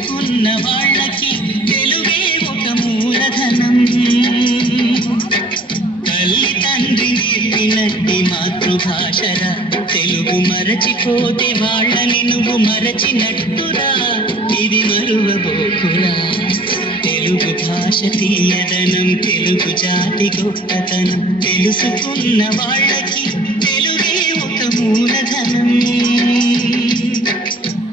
తెలుసుకున్న వాళ్ళకి తెలుగే ఒక మూలధనం. తల్లి తండ్రి నేర్పినట్టి మాతృభాషరా, తెలుగు మరచిపోతే వాళ్ళని నువ్వు మరచినట్టురా, ఇది మరువబోకురా. తెలుగు భాష తీయదనం, తెలుగు జాతి గొప్పతనం, తెలుసుకున్న వాళ్ళకి తెలుగే ఒక మూలధనం.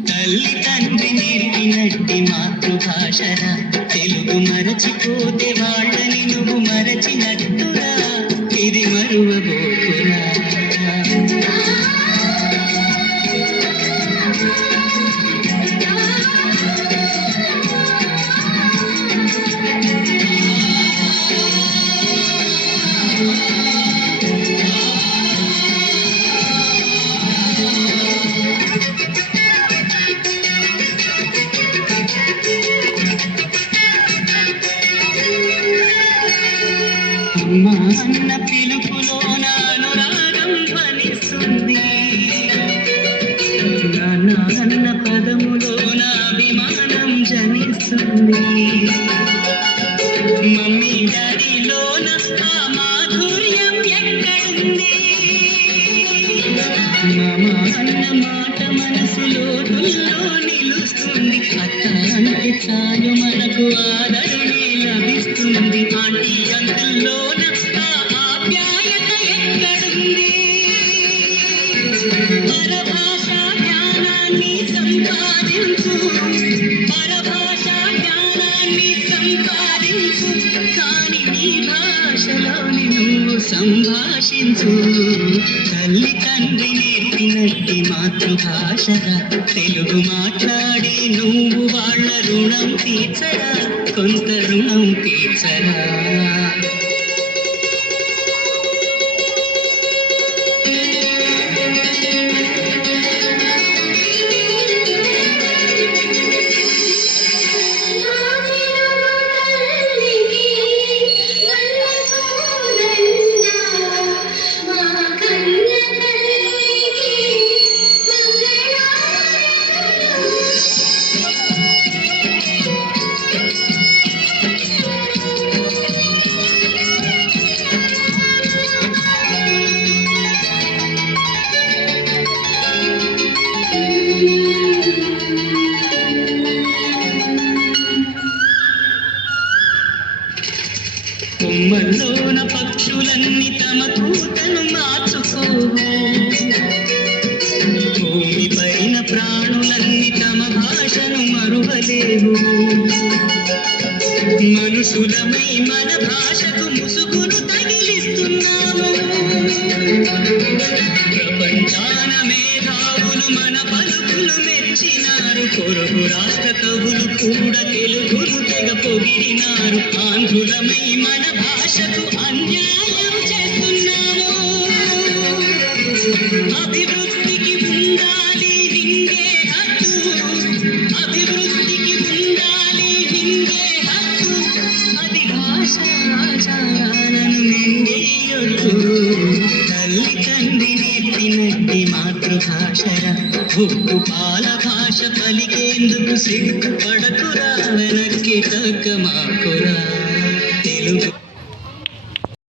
తల్లి తండ్రి నేర్పినట్టి మాతృభాషరా, తెలుగు మరచిపోతే వాళ్ళని నువ్వు మరచినట్టురా, ఇది మరువబోకురా. అమ్మ అన్న పిలుపులో అనురాగం ధ్వనిస్తుంది, నాన్న అన్న పదములో అభిమానం జనిస్తుంది. మమ్మీ డాడీలోన ఆ మాధుర్యం ఎక్కడుంది? మామ అన్న మాట మనసులో నిలుస్తుంది. అత్త అంటే చాలు మనకు ఆదరణే లభిస్తుంది. ఆంటీ అంకుల్లోన ఆ ఆప్యాయత ఎక్కడుంది? పరభాషా జ్ఞానాన్ని సంపాదించు, పరభాషా జ్ఞానాన్ని సంపాదించు, కాని నీ భాషలోని నువ్వు సంభాషించు. తల్లి తండ్రి నేర్పినట్టి మాతృభాషరా, తెలుగు మాట్లాడి నువ్వు వాళ్ళ రుణం తీర్చరా, కొంత రుణం తీర్చరా. కొమ్మల్లోన పక్షులన్నీ తమ కూతను మార్చుకోవు, భూమి పైన ప్రాణులన్నీ తమ భాషను మరువలేవు. మనుషులమై మన భాషకు ముసుగును తగిలిస్తున్నాము. ప్రపంచాన మేధావులు మన పలుకులు మెచ్చినారు. పొరుగు రాష్ట్ర కవులు కూడా తెలుగును తెగ పొగిడినారు. ఆంధ్రులమై మన భాషకు అన్యాయం చేస్తున్నాము. అభివృద్ధికి ఉండాలి నిండే హక్కు, అభివృద్ధికి ఉండాలి నిండే హక్కు, అది భాషా ఆచారాలను నిండేయొద్దు. తల్లి తండ్రి నేర్పినట్టి మాతృభాషరా, ఉప్పు పాల భాష పలికేందుకు సిగ్గుపడకురా, వెనక్కి తగ్గమాకురా.